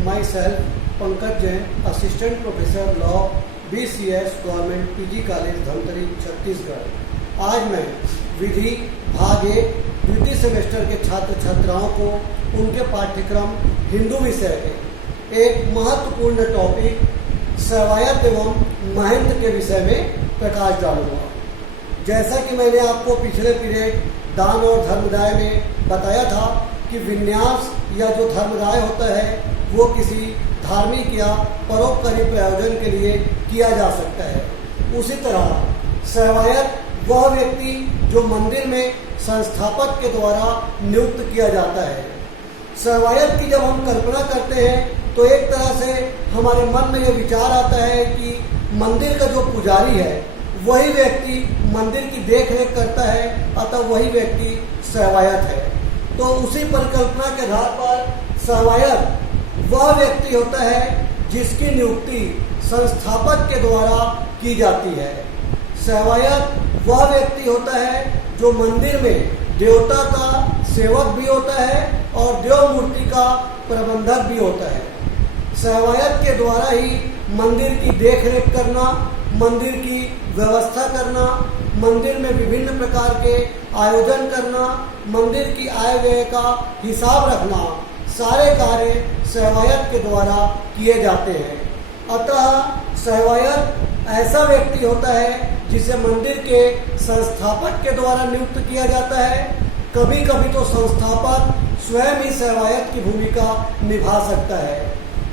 My self Pankaj Jain, assistant professor law, BCS government PG college Dhamtari Chhattisgarh. आज मैं विधि भाग 1 द्वितीय सेमेस्टर के छात्र छात्राओं को उनके पाठ्यक्रम हिंदू विषय के एक महत्वपूर्ण टॉपिक सेवायत एवं महंत के विषय में प्रकाश डालूंगा। जैसा कि मैंने आपको पिछले पीरियड दान और धर्मदाय में बताया था कि विन्यास या जो धर्मदाय होता है वो किसी धार्मिक या परोपकारी प्रयोजन के लिए किया जा सकता है। उसी तरह सेवायत वह व्यक्ति जो मंदिर में संस्थापक के द्वारा नियुक्त किया जाता है। सेवायत की जब हम कल्पना करते हैं तो एक तरह से हमारे मन में यह विचार आता है कि मंदिर का जो पुजारी है वही व्यक्ति मंदिर की देख रेख करता है, अतः वही व्यक्ति सेवायत है। तो उसी परिकल्पना के आधार पर सेवायत वह व्यक्ति होता है जिसकी नियुक्ति संस्थापक के द्वारा की जाती है। सेवायत वह व्यक्ति होता है जो मंदिर में देवता का सेवक भी होता है और देव मूर्ति का प्रबंधक भी होता है। सेवायत के द्वारा ही मंदिर की देखरेख करना, मंदिर की व्यवस्था करना, मंदिर में विभिन्न प्रकार के आयोजन करना, मंदिर की आय व्यय का हिसाब रखना, सारे कार्य सेवायत के द्वारा किए जाते हैं। अतः सेवायत ऐसा व्यक्ति होता है जिसे मंदिर के संस्थापक के द्वारा नियुक्त किया जाता है। कभी कभी तो संस्थापक स्वयं ही सेवायत की भूमिका निभा सकता है।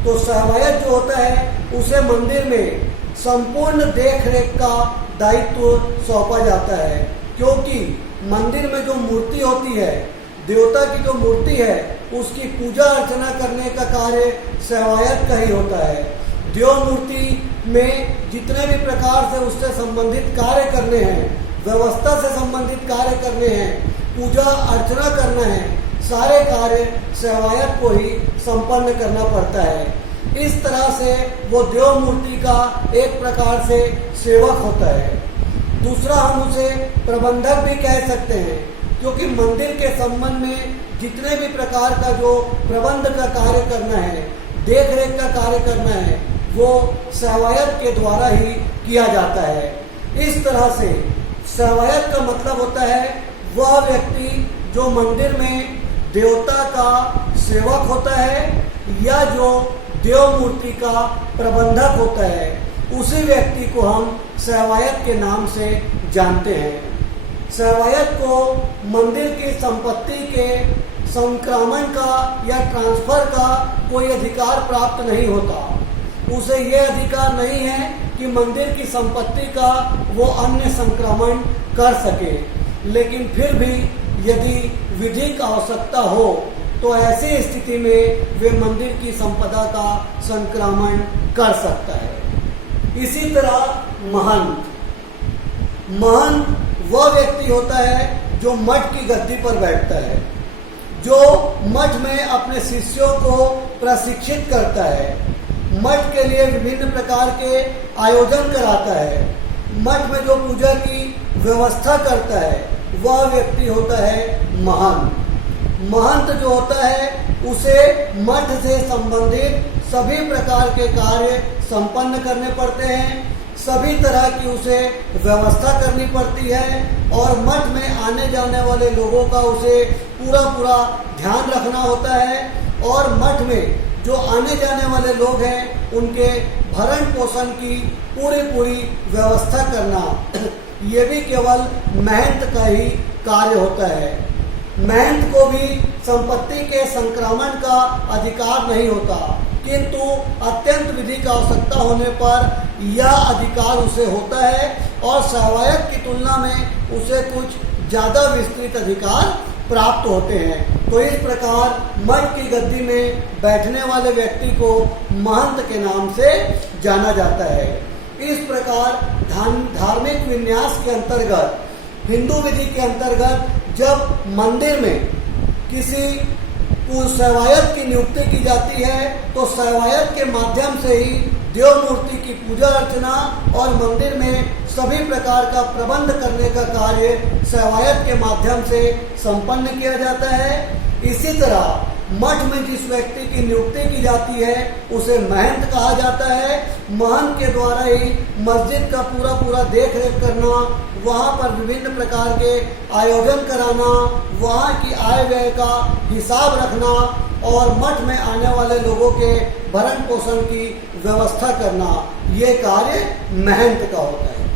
तो सेवायत जो होता है उसे मंदिर में संपूर्ण देख रेख का दायित्व सौंपा जाता है, क्योंकि मंदिर में जो मूर्ति होती है, देवता की जो मूर्ति है, उसकी पूजा अर्चना करने का कार्य सेवायत का ही होता है। देव मूर्ति में जितने भी प्रकार से उससे संबंधित कार्य करने हैं, व्यवस्था से संबंधित कार्य करने हैं, पूजा अर्चना करना है, सारे कार्य सेवायत को ही संपन्न करना पड़ता है। इस तरह से वो देव मूर्ति का एक प्रकार से सेवक होता है। दूसरा हम उसे प्रबंधक भी कह सकते हैं, क्योंकि मंदिर के संबंध में जितने भी प्रकार का जो प्रबंध का कार्य करना है, देख रेख का कार्य करना है, वो सेवायत के द्वारा ही किया जाता है। इस तरह से सेवायत का मतलब होता है वह व्यक्ति जो मंदिर में देवता का सेवक होता है या जो देव मूर्ति का प्रबंधक होता है, उसी व्यक्ति को हम सेवायत के नाम से जानते हैं। सेवायत को मंदिर की संपत्ति के संक्रमण का या ट्रांसफर का कोई अधिकार प्राप्त नहीं होता। उसे यह अधिकार नहीं है कि मंदिर की संपत्ति का वो अन्य संक्रमण कर सके, लेकिन फिर भी यदि विधिक आवश्यकता हो तो ऐसी स्थिति में वे मंदिर की संपदा का संक्रमण कर सकता है। इसी तरह महंत वह व्यक्ति होता है जो मठ की गद्दी पर बैठता है, जो मठ में अपने शिष्यों को प्रशिक्षित करता है, मठ के लिए विभिन्न प्रकार के आयोजन कराता है, मठ में जो पूजा की व्यवस्था करता है, वह व्यक्ति होता है महंत। महंत जो होता है उसे मठ से संबंधित सभी प्रकार के कार्य संपन्न करने पड़ते हैं, सभी तरह की उसे व्यवस्था करनी पड़ती है और मठ में आने जाने वाले लोगों का उसे पूरा ध्यान रखना होता है और मठ में जो आने जाने वाले लोग हैं उनके भरण पोषण की पूरी व्यवस्था करना, ये भी केवल महंत का ही कार्य होता है। महंत को भी संपत्ति के संक्रमण का अधिकार नहीं होता, किंतु अत्यंत विधि की आवश्यकता होने पर यह अधिकार उसे होता है और सेवायत की तुलना में उसे कुछ ज्यादा विस्तृत अधिकार प्राप्त होते हैं। तो इस प्रकार मठ की गद्दी में बैठने वाले व्यक्ति को महंत के नाम से जाना जाता है। इस प्रकार धार्मिक विन्यास के अंतर्गत, हिंदू विधि के अंतर्गत जब मंदिर में किसी सेवायत की नियुक्ति की जाती है तो सेवायत के माध्यम से ही देव मूर्ति की पूजा अर्चना और मंदिर में सभी प्रकार का प्रबंध करने का कार्य सेवायत के माध्यम से संपन्न किया जाता है। इसी तरह मठ में जिस व्यक्ति की नियुक्ति की जाती है उसे महंत कहा जाता है। महंत के द्वारा ही मस्जिद का पूरा देख रेख करना, वहाँ पर विभिन्न प्रकार के आयोजन कराना, वहाँ की आय व्यय का हिसाब रखना और मठ में आने वाले लोगों के भरण पोषण की व्यवस्था करना, ये कार्य महंत का होता है।